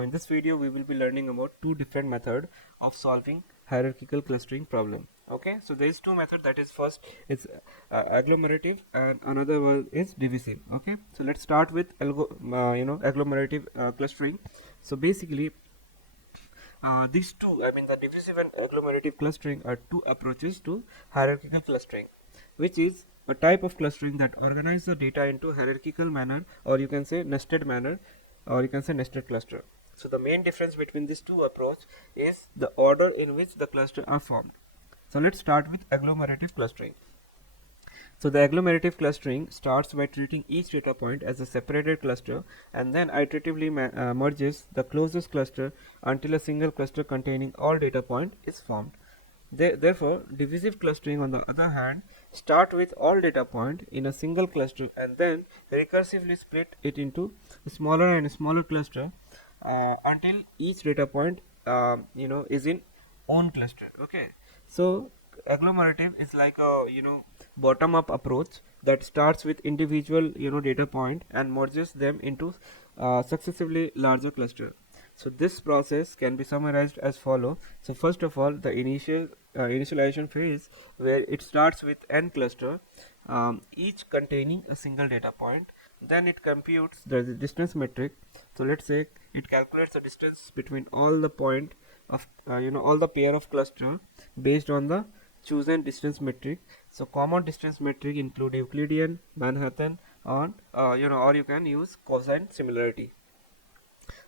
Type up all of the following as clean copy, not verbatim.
Now in this video we will be learning about two different methods of solving hierarchical clustering problem. Okay, so there is two methods, that is first is agglomerative and another one is divisive. Okay, so let's start with agglomerative clustering. So basically these two, I mean the divisive and agglomerative clustering, are two approaches to hierarchical clustering, which is a type of clustering that organizes the data into hierarchical manner, or you can say nested manner, or you can say nested cluster. So the main difference between these two approaches is the order in which the cluster are formed. So let's start with agglomerative clustering. So the agglomerative clustering starts by treating each data point as a separated cluster and then iteratively merges the closest cluster until a single cluster containing all data point is formed. Therefore, divisive clustering on the other hand start with all data point in a single cluster and then recursively split it into smaller and smaller cluster until each data point is in own cluster. Okay, so agglomerative is like a bottom up approach that starts with individual data point and merges them into successively larger cluster. So this process can be summarized as follow. So first of all, the initialization phase, where it starts with n cluster, each containing a single data point. Then it computes the distance metric. So let's say it calculates the distance between all the point of all the pair of cluster based on the chosen distance metric. So common distance metric include Euclidean, Manhattan, or or you can use cosine similarity.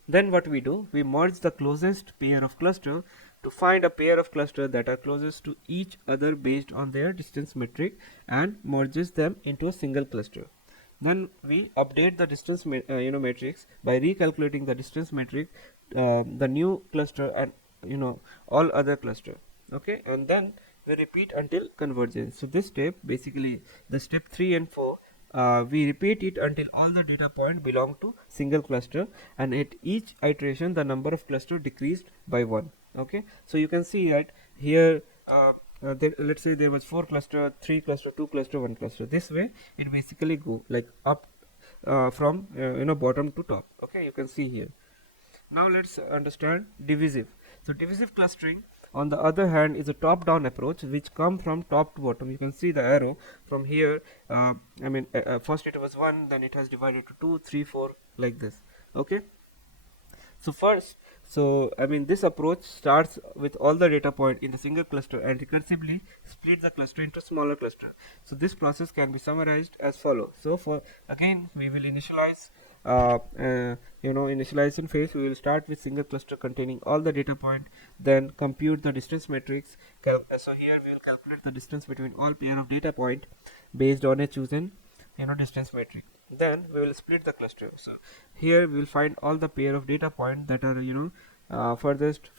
Then what we do, we merge the closest pair of cluster to find a pair of cluster that are closest to each other based on their distance metric and merges them into a single cluster. Then we update the distance matrix by recalculating the distance metric, the new cluster, and all other cluster. Okay, and then we repeat until convergence. So this step, basically the step 3 and 4, we repeat it until all the data point belong to single cluster, and at each iteration the number of cluster decreased by 1. Okay, so you can see that here let's say there was 4 cluster, 3 cluster, 2 cluster, 1 cluster. This way it basically go like up from bottom to top. Okay, you can see here. Now let's understand divisive. So divisive clustering on the other hand is a top down approach which come from top to bottom. You can see the arrow from here. First it was 1, then it has divided to 2, 3, 4, like this. Okay, this approach starts with all the data point in the single cluster and recursively split the cluster into smaller cluster. So this process can be summarized as follows. So for again we will initialize initialization phase. We will start with single cluster containing all the data point, then compute the distance matrix. So here we will calculate the distance between all pair of data point based on a chosen distance metric. Then we will split the cluster. So here we will find all the pair of data point that are furthest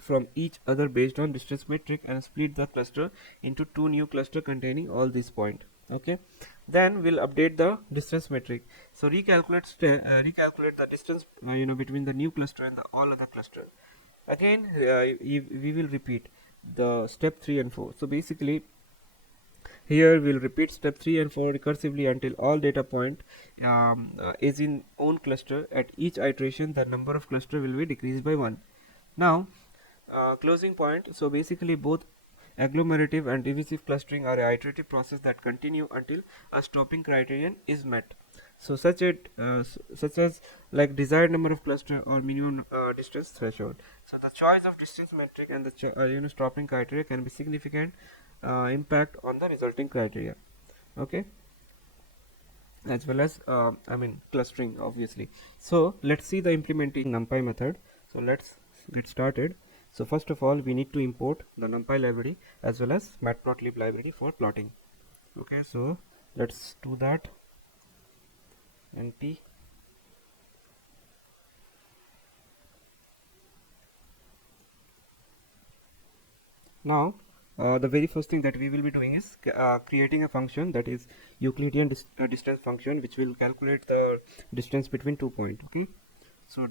from each other based on distance metric and split the cluster into two new cluster containing all these point. Okay, then we'll update the distance metric. So recalculate the distance between the new cluster and the all other cluster. Again we will repeat the step 3 and 4. So basically here we'll repeat step 3 and 4 recursively until all data point is in own cluster. At each iteration the number of cluster will be decreased by 1. Now closing point. So basically both agglomerative and divisive clustering are an iterative process that continue until a stopping criterion is met. So such as like desired number of cluster or minimum distance threshold. So the choice of distance metric and the stopping criteria can be significant impact on the resulting criteria. Okay, as well as clustering obviously. So let's see the implementing NumPy method. So let's get started. So first of all we need to import the NumPy library as well as matplotlib library for plotting. Okay, so let's do that. np now the very first thing that we will be doing is creating a function, that is Euclidean distance function, which will calculate the distance between 2 points. Okay, so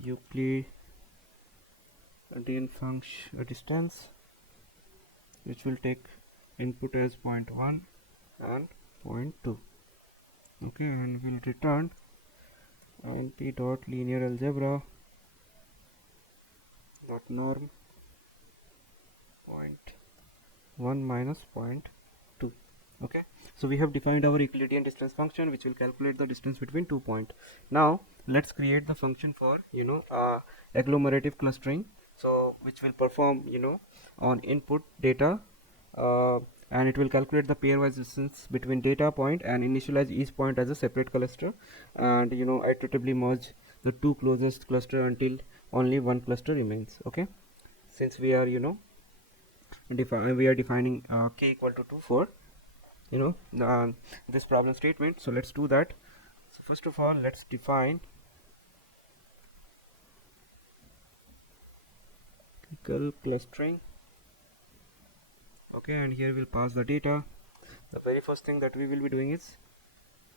Euclidean function distance, which will take input as 0.1 and 0.2. Okay, and will return np dot linear algebra dot norm point 1 minus point 2. Okay, so we have defined our Euclidean distance function which will calculate the distance between 2 points. Now let's create the function for agglomerative clustering, so which will perform on input data, uh, and it will calculate the pairwise distance between data point and initialize each point as a separate cluster, and iteratively merge the two closest cluster until only one cluster remains. Okay, since we are defining k equal to 2 for this problem statement, so let's do that. So first of all, let's define hierarchical clustering. Okay, and here we'll pass the data. The very first thing that we will be doing is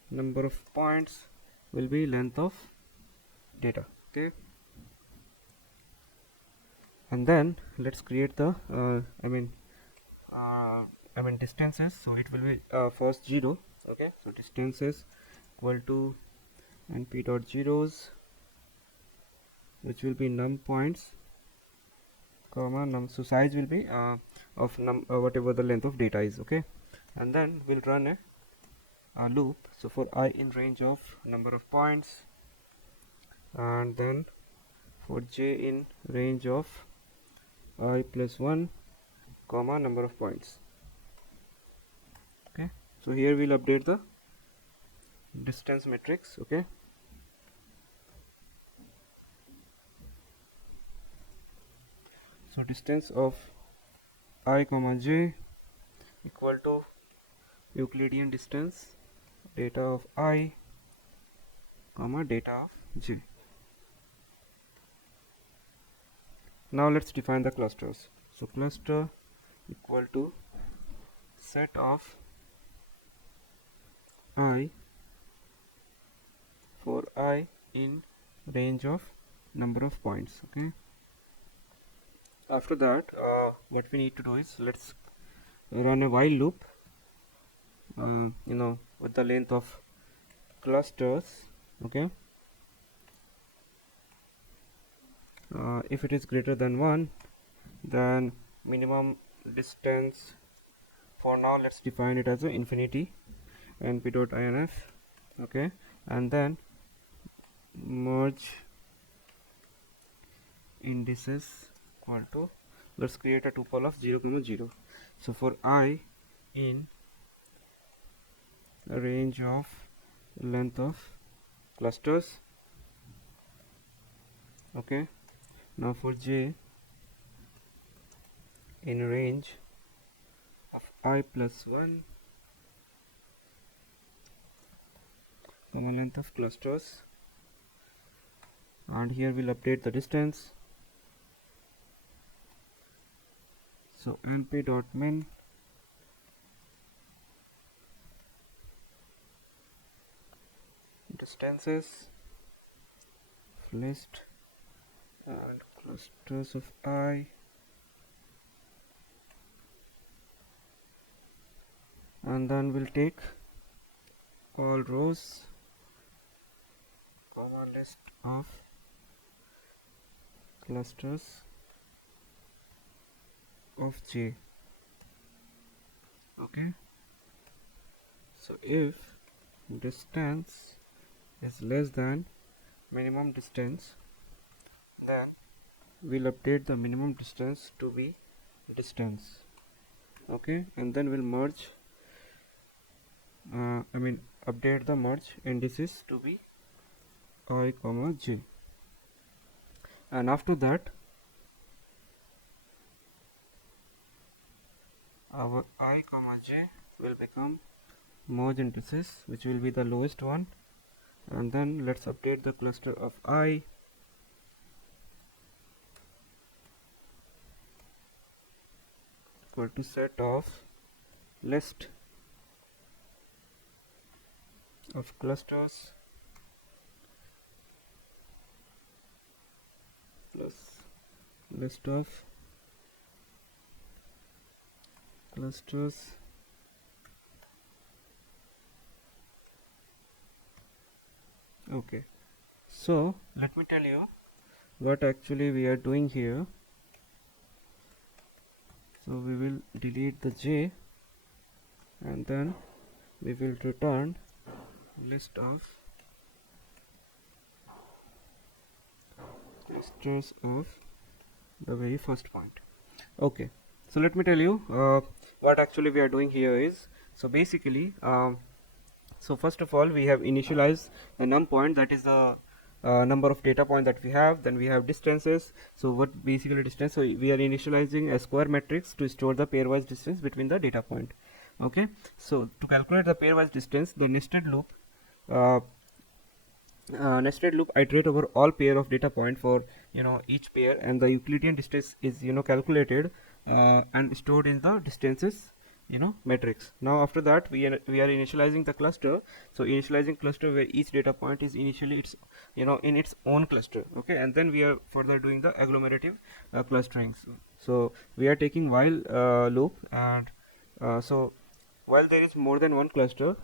number of points will be length of data. Okay, and then let's create the distances. So it will be first 0. Okay, so distances equal to np dot zeros, which will be num points comma num, so size will be of num whatever the length of data is. Okay, and then we'll run a loop. So for I in range of number of points, and then for j in range of I plus 1 comma number of points. Okay, so here we'll update the distance matrix. Okay, so distance of I comma j equal to Euclidean distance data of I comma data of j. Now let's define the clusters. So cluster equal to set of I for I in range of number of points. Okay, after that what we need to do is let's run a while loop with the length of clusters. Okay, if it is greater than 1, then minimum distance, for now let's define it as a infinity, np dot inf. Okay, and then merge indices equal to, let's create a tuple of 0 comma 0. So for I in a range of length of clusters. Okay, now for j in range of I plus 1 comma length of clusters, and here we'll update the distance. So np dot min distances list and clusters of I, and then we'll take all rows comma list of clusters of j. Okay, so if distance is less than minimum distance, then we'll update the minimum distance to be distance. Okay, and then we'll merge update the merge indices to be I comma j, and after that our I comma j will become merge indices, which will be the lowest one. And then let's update the cluster of I equal to set of list of clusters plus list of clusters okay, So let me tell you what actually we are doing here. So we will delete the j, and then we will return list of clusters of the very first point. Okay, so let me tell you what actually we are doing here is, so basically so first of all we have initialized a num point, that is the number of data point that we have. Then we have distances. So what basically distance, so we are initializing a square matrix to store the pairwise distance between the data point. Okay, so to calculate the pairwise distance, the uh, nested loop iterate over all pair of data point for each pair, and the Euclidean distance is calculated and stored in the distances matrix. Now after that we are initializing the cluster. So initializing cluster where each data point is initially its in its own cluster. Okay, and then we are further doing the agglomerative clustering. So we are taking while loop, and so while there is more than one cluster,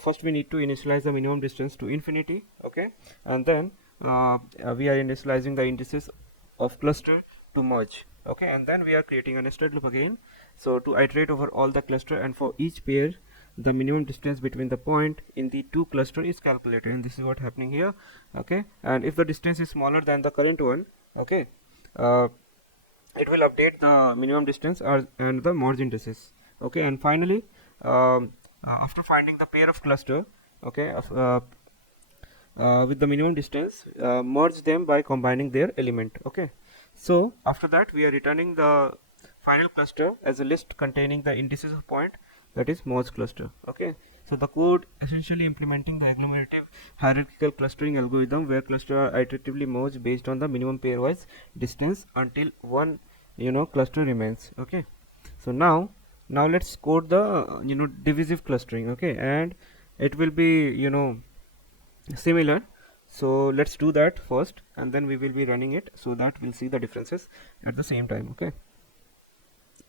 first we need to initialize the minimum distance to infinity. Okay, and then we are initializing the indices of cluster to merge. Okay, and then we are creating a nested loop again, so to iterate over all the cluster, and for each pair the minimum distance between the point in the two cluster is calculated, and this is what happening here. Okay, and if the distance is smaller than the current one, okay, it will update the minimum distance and the merge indices. Okay, and finally after finding the pair of cluster, okay, with the minimum distance, merge them by combining their element. Okay, so after that we are returning the final cluster as a list containing the indices of point, that is merge cluster. Okay, so the code essentially implementing the agglomerative hierarchical clustering algorithm, where cluster are iteratively merged based on the minimum pairwise distance until one cluster remains. Okay, so now let's code the divisive clustering. Okay, and it will be similar. So let's do that first, and then we will be running it so that we'll see the differences at the same time. Okay,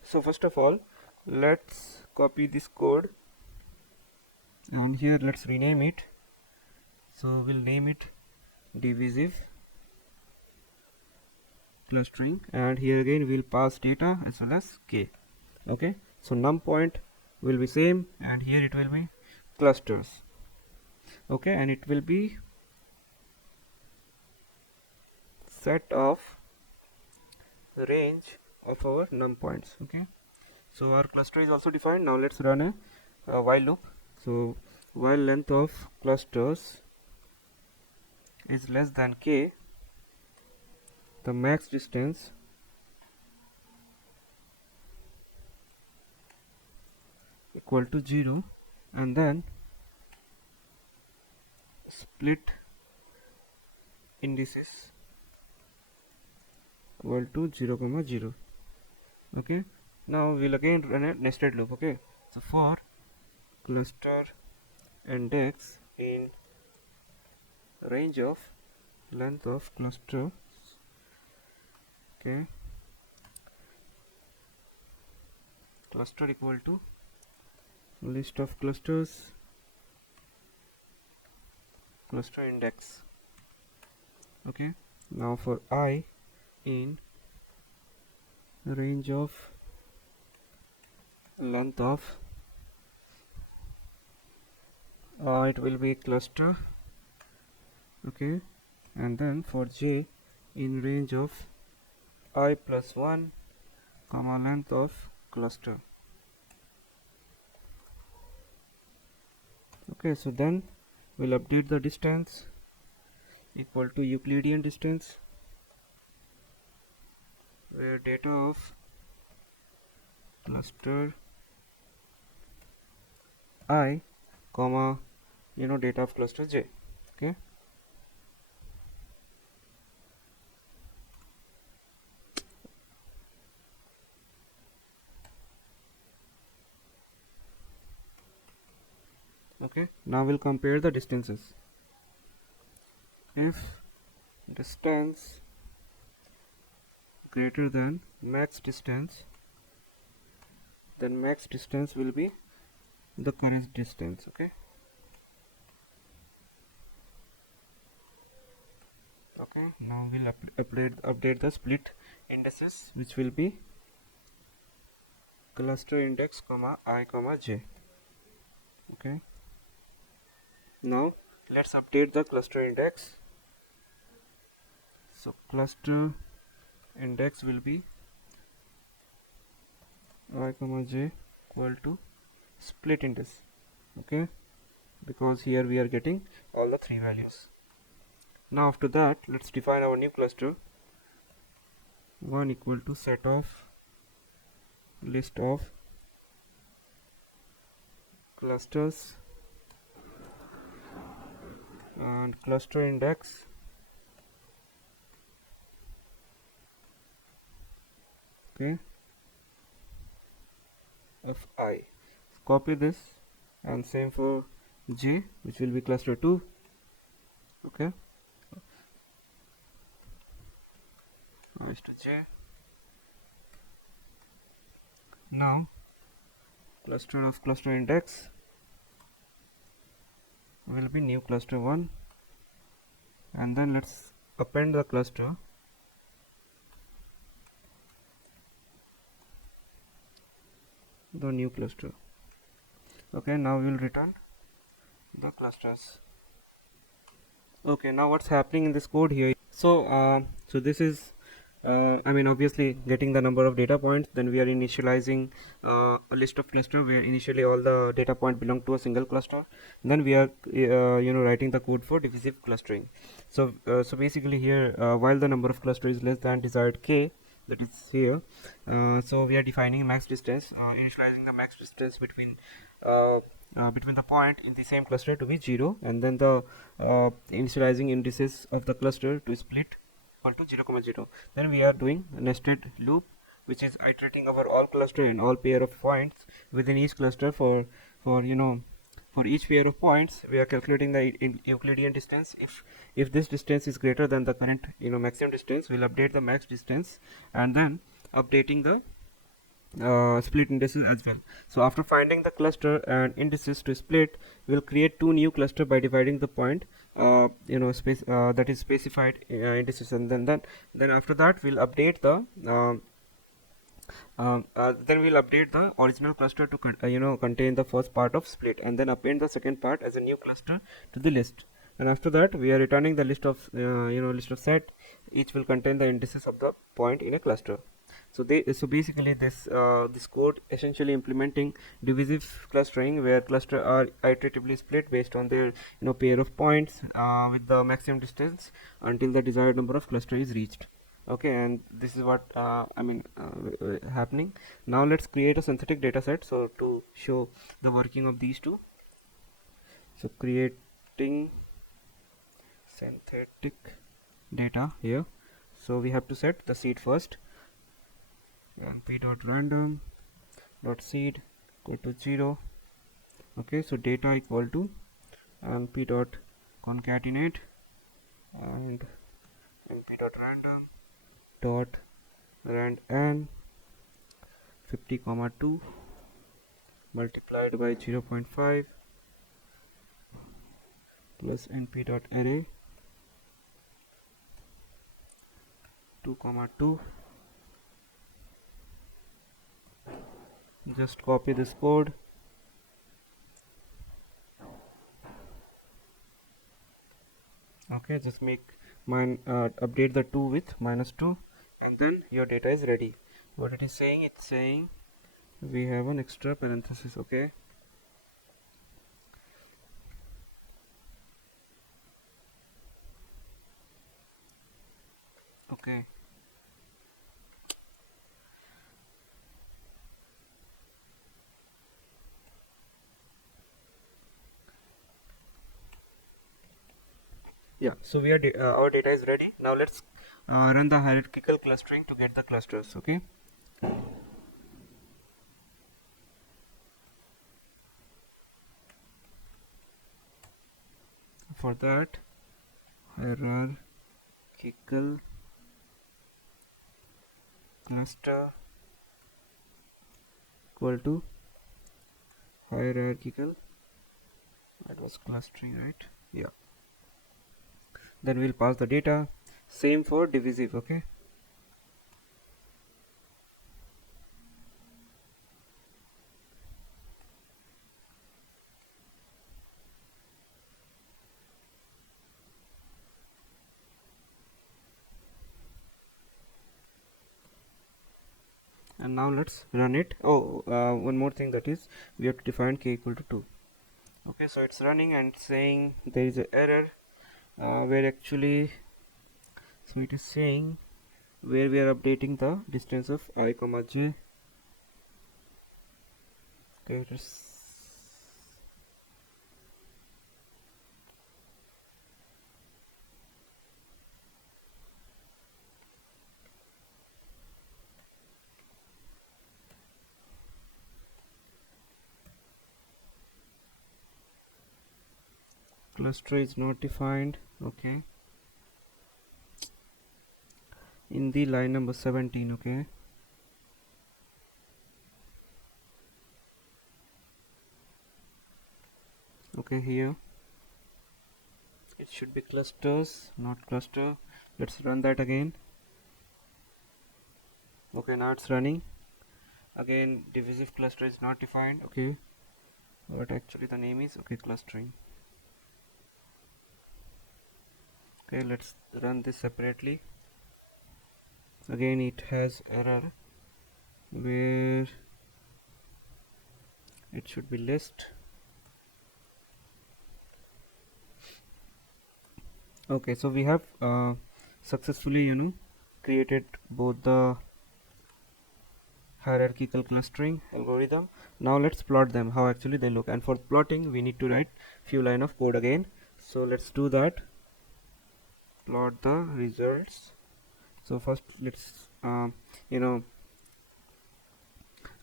so first of all let's copy this code, and here let's rename it. So we'll name it divisive clustering, and here again we'll pass data as well as k. Okay, so num point will be same, and here it will be clusters. Okay, and it will be set of range of our num points. Okay, so our cluster is also defined. Now let's run a while loop. So while length of clusters is less than k, the max distance equal to 0, and then split indices equal to 0 comma 0. Okay, now we'll again run a nested loop. Okay, so for cluster index in range of length of cluster, okay, cluster equal to list of clusters cluster index. Okay, now for I in range of length of it will be cluster. Okay, and then for j in range of I plus 1 comma length of cluster. Okay, so then we'll update the distance equal to Euclidean distance, where data of cluster I comma data of cluster j. Okay, okay, now we'll compare the distances. If distance greater than max distance, then max distance will be the current distance. Okay, Okay, now we'll update the split indices, which will be cluster index comma I comma j. Okay, now let's update the cluster index. So cluster index will be I comma j equal to split index. Okay, because here we are getting all the three values. Now after that, let's define our new cluster. 1 equal to set of list of clusters and cluster index okay of I. Copy this, and same for j, which will be cluster 2. Okay, is to j. Now cluster of cluster index will be new cluster 1, and then let's append the cluster the new cluster. Okay, now we will return the clusters. Okay, now what's happening in this code here? So this is I mean, obviously getting the number of data points. Then we are initializing a list of cluster where initially all the data point belong to a single cluster. Then we are writing the code for divisive clustering. So basically here, while the number of cluster is less than desired k, that is here, so we are defining max distance, initializing the max distance between the point in the same cluster to be 0, and then the initializing indices of the cluster to split equal to 0, 0. Then we are doing a nested loop, which is iterating over all cluster and all pair of points within each cluster. For each pair of points, we are calculating the Euclidean distance. If this distance is greater than the current maximum distance, we'll update the max distance, and then updating the split indices as well. So after finding the cluster and indices to split, we'll create two new cluster by dividing the point that is specified indices, and then after that we'll update the then we'll update the original cluster to contain the first part of split, and then append the second part as a new cluster to the list. And after that, we are returning the list of list of set. Each will contain the indices of the point in a cluster. So basically this code essentially implementing divisive clustering, where cluster are iteratively split based on their pair of points with the maximum distance until the desired number of cluster is reached. Okay, and this is what happening. Now let's create a synthetic data set, so to show the working of these two. So creating synthetic data here, so we have to set the seed first, and p.random dot seed equal to 0. Okay, so data equal to, and p dot concatenate and p dot random dot rand n 50,2 multiplied by 0.5 plus np dot array 2,2. Just copy this code. Okay, just make update the 2 with -2, and then your data is ready. What it is saying, it's saying we have an extra parenthesis. Okay, okay, yeah. So we are our data is ready. Now let's run the hierarchical clustering to get the clusters. Okay, for that, hierarchical cluster equal to hierarchical, that was clustering, right? Yeah. Then we'll pass the data. Same for divisive. Okay, and now let's run it. Oh, one more thing, that is we have to define k equal to 2. Okay, so it's running and saying there is an error where actually, so it is saying where we are updating the distance of I comma j. Okay, it is cluster is not defined. Okay, in the line number 17. Okay, okay, here it should be clusters, not cluster. Let's run that again. Okay, now it's running again. Divisive cluster is not defined. Okay, what actually the name is? Okay, clustering. Okay, let's run this separately. Again it has error where it should be list. Okay, so we have successfully created both the hierarchical clustering algorithm. Now let's plot them, how actually they look, and for plotting we need to write few line of code again. So let's do that. Plot the results. So first let's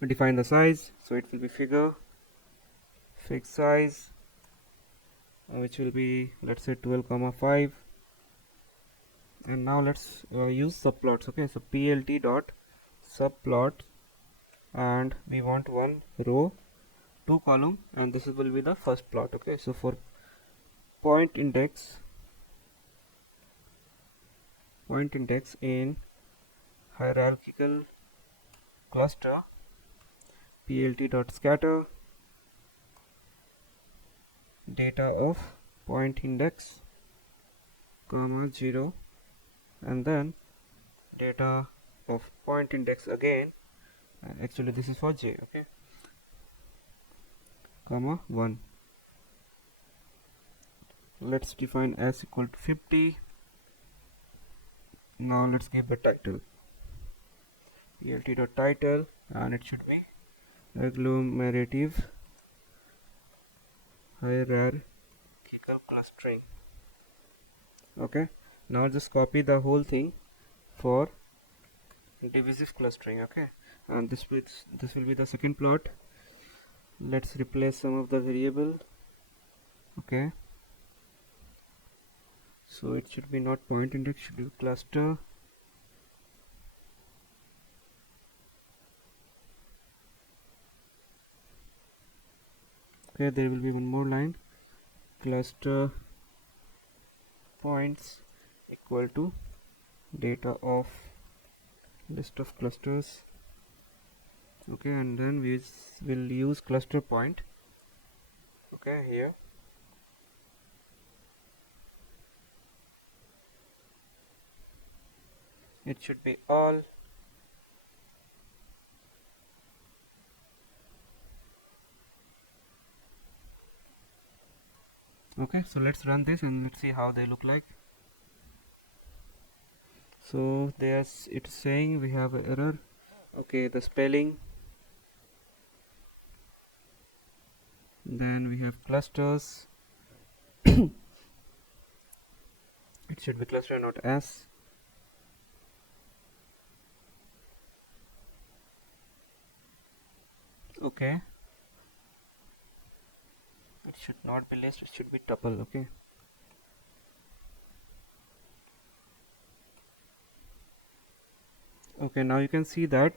define the size. So it will be fixed size, which will be, let's say, 12,5. And now let's use subplots. Okay, so plt dot subplot, and we want one row, two column, and this will be the first plot. Okay, so for point index in hierarchical cluster, plt dot scatter data of point index comma 0, and then data of point index again, and actually this is for j. Okay, comma 1. Let's define s equal to 50. Now let's give the title, plt dot title, and it should be agglomerative hierarchical clustering. Okay, now just copy the whole thing for divisive clustering. Okay, and this will be the second plot. Let's replace some of the variable. Okay, so it should be not point index, should be cluster. Okay, there will be one more line, cluster points equal to data of list of clusters. Okay, and then we will use cluster point. Okay, here it should be all. Okay, so let's run this and let's see how they look like. So there's, it's saying we have an error. Okay, the spelling, then we have clusters. It should be cluster, not s. Okay, it should not be list, it should be tuple. Okay, okay, now you can see that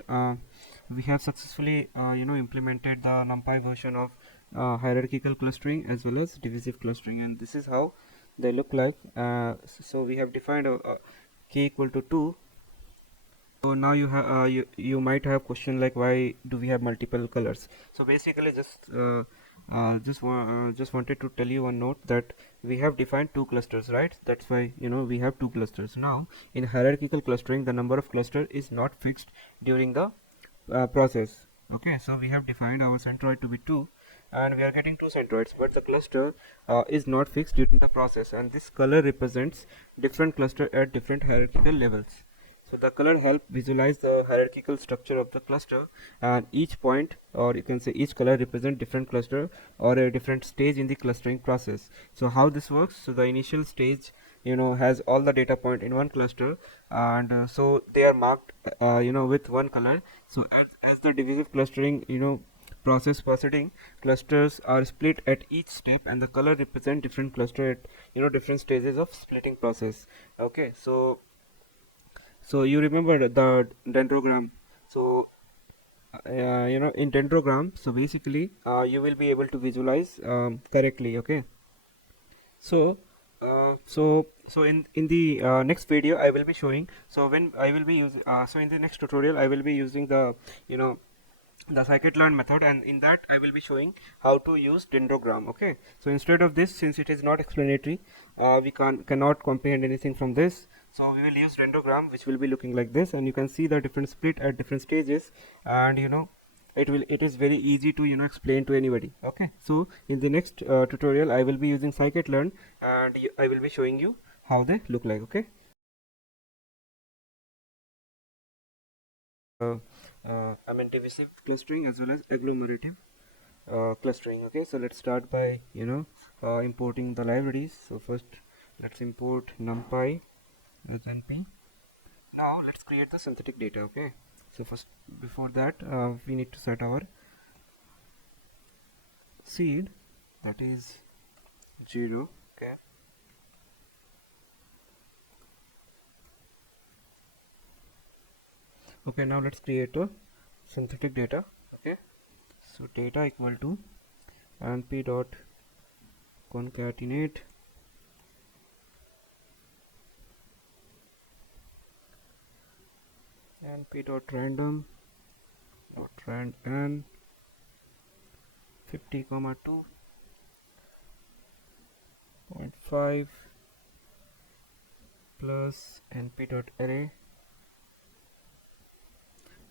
we have successfully implemented the NumPy version of hierarchical clustering as well as divisive clustering, and this is how they look like. So we have defined k equal to 2. So now you might have question like, why do we have multiple colors? So basically just wanted to tell you one note that we have defined two clusters, right? That's why we have two clusters. Now in hierarchical clustering, the number of cluster is not fixed during the process. Okay, so we have defined our centroid to be 2, and we are getting two centroids, but the cluster is not fixed during the process, and this color represents different cluster at different hierarchical levels. So the color help visualize the hierarchical structure of the cluster, and each point, or you can say each color, represent different cluster or a different stage in the clustering process. So how this works? So the initial stage has all the data point in one cluster, and so they are marked with one color. So as the divisive clustering process proceeding, clusters are split at each step, and the color represent different cluster at different stages of splitting process. Okay, so you remember the dendrogram. So in dendrogram, so basically you will be able to visualize correctly. Okay, so in the next video I will be showing, so when I will be using so in the next tutorial I will be using the the scikit-learn method, and in that I will be showing how to use dendrogram. Okay, so instead of this, since it is not explanatory, we cannot comprehend anything from this, so we will use dendrogram, which will be looking like this, and you can see the different split at different stages, and it is very easy to explain to anybody. Okay, so in the next tutorial I will be using scikit-learn, and I will be showing you how they look like. Okay, I mean divisive clustering as well as agglomerative clustering. Okay, so let's start by importing the libraries. So first let's import numpy as np. Now let's create the synthetic data. Okay, so first, before that, we need to set our seed, that is 0. Okay, okay, now let's create a synthetic data. Okay, so data equal to np dot concatenate np dot random dot rand n 50 comma 2.5 plus np dot array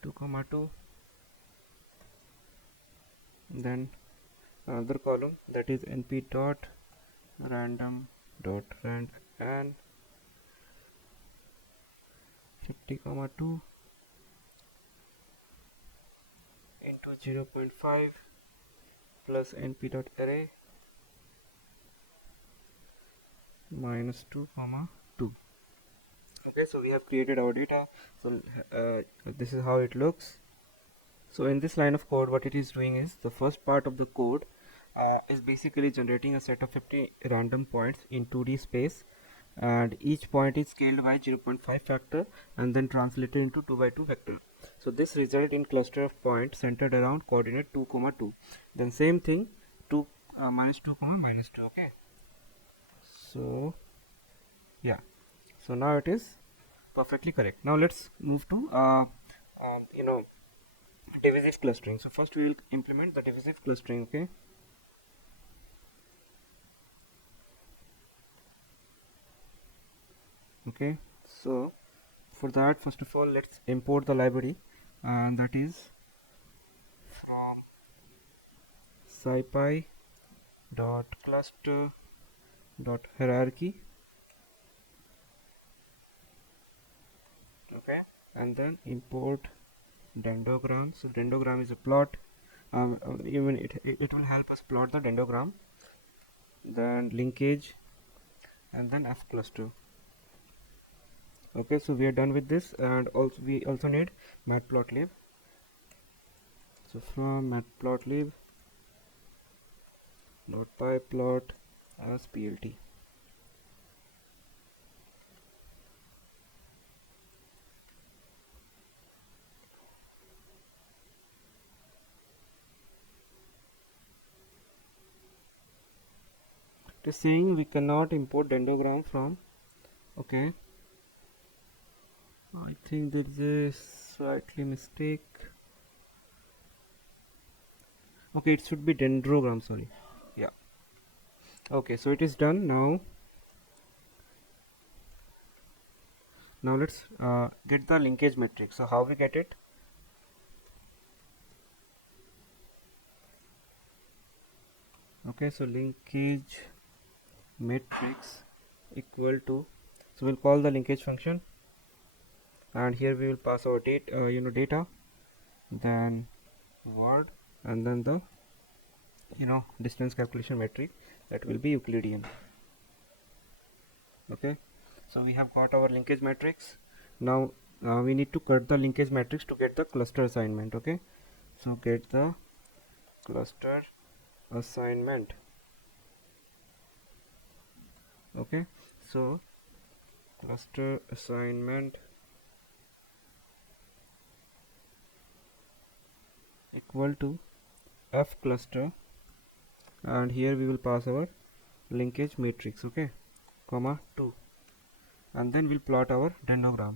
2 comma 2, then another column, that is np dot random dot rand n 50 comma 2 into 0.5 plus np dot array minus 2 comma 2. Okay, so we have created our data. So this is how it looks. So in this line of code, what it is doing is, the first part of the code is basically generating a set of 50 random points in 2D space, and each point is scaled by 0.5 factor and then translated into 2 by 2 vector. So this result in cluster of points centered around coordinate 2 comma 2. Then same thing, 2 minus 2 comma minus 2. Okay, so yeah, so now it is perfectly correct. Now let's move to divisive clustering. So first we will implement the divisive clustering. Okay, okay, so for that, first of all, let's import the library, and that is from SciPy dot cluster dot hierarchy. Okay, and then import dendrogram. So dendrogram is a plot, even it will help us plot the dendrogram, then linkage, and then f cluster. Okay, so we are done with this, and also we also need matplotlib. So from matplotlib dot pyplot as plt. It is saying we cannot import dendrogram from. Okay, I think there is a slightly mistake. Okay, it should be dendrogram, sorry. Yeah. Okay, so it is done now. Now let's get the linkage matrix. So how we get it? Okay, so linkage matrix equal to, so we'll call the linkage function, and here we will pass our data, then word, and then the distance calculation metric, that will be Euclidean. Okay, so we have got our linkage matrix. Now we need to cut the linkage matrix to get the cluster assignment. Okay, so get the cluster assignment. Okay, so cluster assignment equal to f cluster, and here we will pass our linkage matrix, okay, comma 2, and then we'll plot our dendrogram.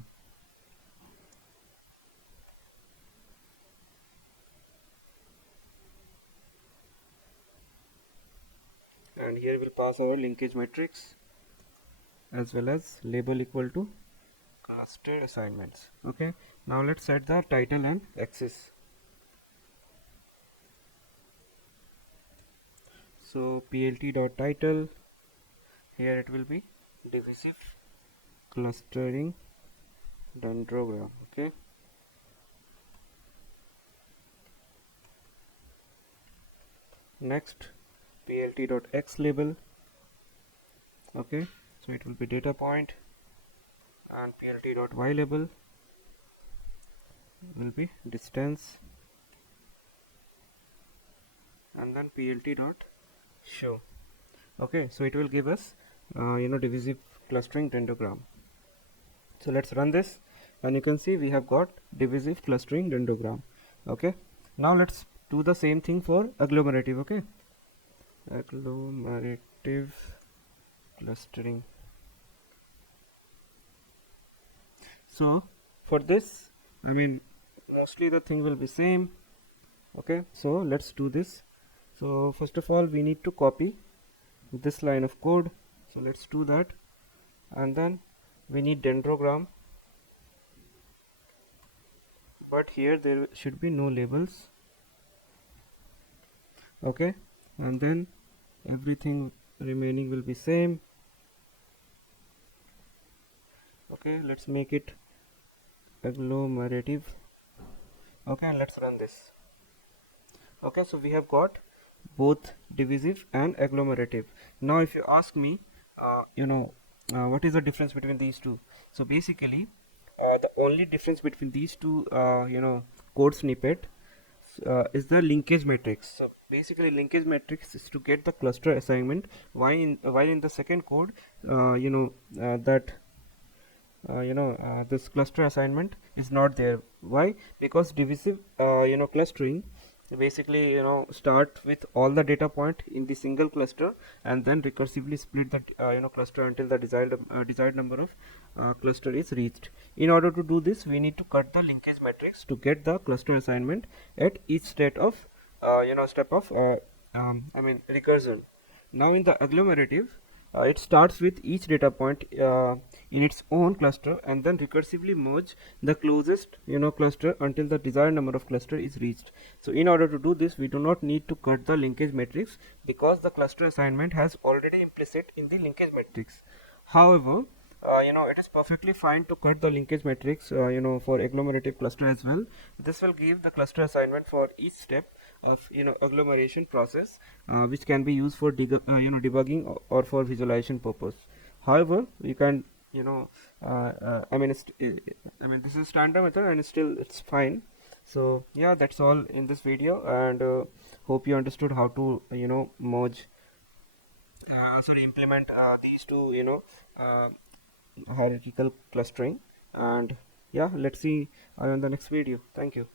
And here we'll pass our linkage matrix as well as label equal to cluster assignments. Okay, now let's set the title and axis. So plt.title, here it will be divisive clustering dendrogram. Okay, next plt.x label. Okay, so it will be data point, and plt.y label will be distance, and then plt.show. Okay, so it will give us divisive clustering dendrogram. So let's run this, and you can see we have got divisive clustering dendrogram. Okay, now let's do the same thing for agglomerative. Okay, agglomerative clustering. So for this, I mean, mostly the thing will be same. Okay, so let's do this. So first of all, we need to copy this line of code, so let's do that, and then we need dendrogram, but here there should be no labels. Okay, and then everything remaining will be same. Okay, let's make it agglomerative. Okay, and let's run this. Okay, so we have got both divisive and agglomerative. Now if you ask me what is the difference between these two, so basically the only difference between these two code snippet is the linkage matrix. So basically linkage matrix is to get the cluster assignment, while in the second code this cluster assignment is not there. Why? Because divisive clustering basically start with all the data point in the single cluster, and then recursively split the cluster until the desired number of cluster is reached. In order to do this, we need to cut the linkage matrix to get the cluster assignment at each step of recursion. Now in the agglomerative, it starts with each data point in its own cluster, and then recursively merge the closest cluster until the desired number of cluster is reached. So in order to do this, we do not need to cut the linkage matrix, because the cluster assignment has already implicit in the linkage matrix. However, it is perfectly fine to cut the linkage matrix for agglomerative cluster as well. This will give the cluster assignment for each step of agglomeration process, which can be used for debugging or for visualization purpose. However, you can this is standard method, and it's fine. So yeah, that's all in this video, and hope you understood how to merge implement these two hierarchical clustering. And yeah, let's see on the next video. Thank you.